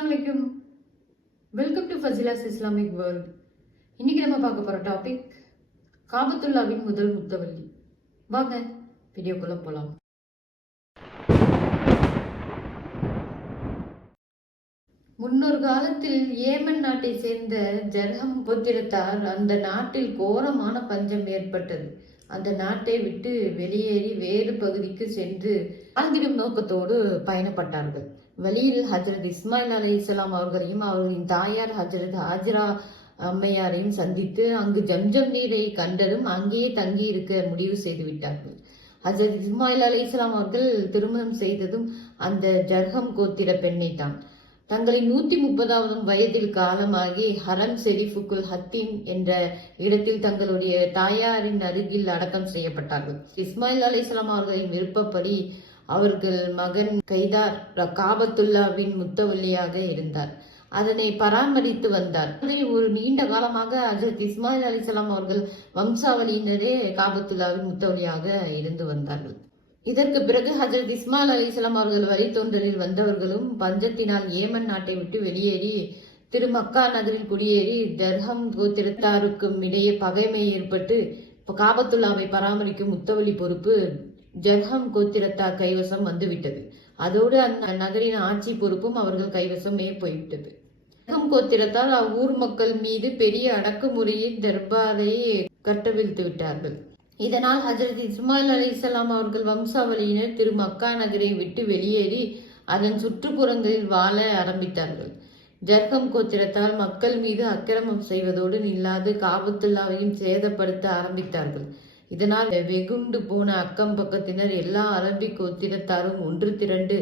அஸ்ஸலாமு அலைக்கும். Welcome to Fazilas Islamic world. இன்னைக்கு நம்ம பார்க்க போற டாபிக் காபத்துல்லாவின் முதல் முத்தவல்லி. வாங்க வீடியோக்குள்ள போலாம். முன்னொரு காலத்தில் ஏமன் நாட்டை சேர்ந்த ஜர்ஹம் கோத்திரத்தார் அந்த நாட்டில் கோரமான பஞ்சம் ஏற்பட்டது. அந்த நாட்டை விட்டு வெளியேறி வேறு பகுதிக்கு சென்று வாழ்ந்திடும் நோக்கத்தோடு பயணப்பட்டார்கள். வழியில் ஹஜரத் இஸ்மாயில் அலைஹிஸ்ஸலாம் அவர்களையும் அவர்களின் தாயார் ஹஜரத் ஹாஜரா அம்மையாரையும் சந்தித்து அங்கு ஜம்ஜம் நீரை கண்டதும் அங்கேயே தங்கி இருக்க முடிவு செய்து விட்டார்கள். ஹஜரத் இஸ்மாயில் அலைஹிஸ்ஸலாம் அவர்கள் திருமணம் செய்ததும் அந்த ஜர்ஹம் கோத்திர பெண்ணை தான். தங்களின் 130வது வயதில் காலமாகி ஹரம் ஷெரீஃபுக்குல் ஹத்தீம் என்ற இடத்தில் தங்களுடைய தாயாரின் அருகில் அடக்கம் செய்யப்பட்டார்கள். இஸ்மாயில் அலைஹிஸ்ஸலாம் அவர்களின் விருப்பப்படி அவர்கள் மகன் கைதார் காபத்துல்லாவின் முத்தவல்லியாக இருந்தார். அதனை பராமரித்து வந்தார். ஒரு நீண்ட காலமாக ஹஜரத் இஸ்மாயில் அலைஹிஸ்ஸலாம் அவர்கள் வம்சாவளியினரே காபத்துல்லாவின் முத்தவலியாக இருந்து வந்தார்கள். இதற்கு பிறகு ஹஜரத் இஸ்மாயில் அலைஹிஸ்ஸலாம் அவர்கள் வழித்தோன்றலில் வந்தவர்களும் பஞ்சத்தினால் ஏமன் நாட்டை விட்டு வெளியேறி மக்கா நகரில் குடியேறி ஜர்ஹம் கோத்திரத்தாருக்கும் இடையே பகைமை ஏற்பட்டு காபத்துல்லாவை பராமரிக்கும் முத்தவலி பொறுப்பு ஜர்ஹம் கோத்திரத்தார் கைவசம் வந்துவிட்டது. அதோடு அந்த நகரின் ஆட்சி பொறுப்பும் அவர்கள் கைவசமே போய்விட்டது. ஜர்ஹம் கோத்திரத்தார் அவ்வூர் மக்கள் மீது பெரிய அடக்குமுறையின் தர்பாரை கட்டவிழ்த்து விட்டார்கள். இதனால் ஹஜரத் இஸ்மாயில் அலைஹிஸ்ஸலாம் அவர்கள் வம்சாவளியினர் மக்கா நகரை விட்டு வெளியேறி அதன் சுற்றுப்புறங்களில் வாழ ஆரம்பித்தார்கள். ஜர்ஹம் கோத்திரத்தால் மக்கள் மீது அக்கிரமம் செய்வதோடு நில்லாது காபத்துல்லாவையும் சேதப்படுத்த ஆரம்பித்தார்கள். இதனால் வெகுண்டு போன அக்கம் பக்கத்தினர் எல்லா அரபி கோத்திரத்தாரும் ஒன்று திரண்டு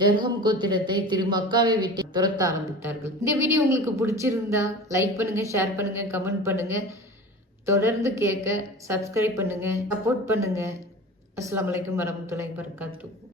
ஜர்ஹம் கோத்திரத்தை மக்காவை விட்டு துரத்த ஆரம்பித்தார்கள். இந்த வீடியோ உங்களுக்கு பிடிச்சிருந்தா லைக் பண்ணுங்க, ஷேர் பண்ணுங்க, கமெண்ட் பண்ணுங்க. தொடர்ந்து கேட்க சப்ஸ்கிரைப் பண்ணுங்க, சப்போர்ட் பண்ணுங்க. அஸ்ஸலாமு அலைக்கும் வரஹ்மத்துல்லாஹி வபரகாத்துஹு.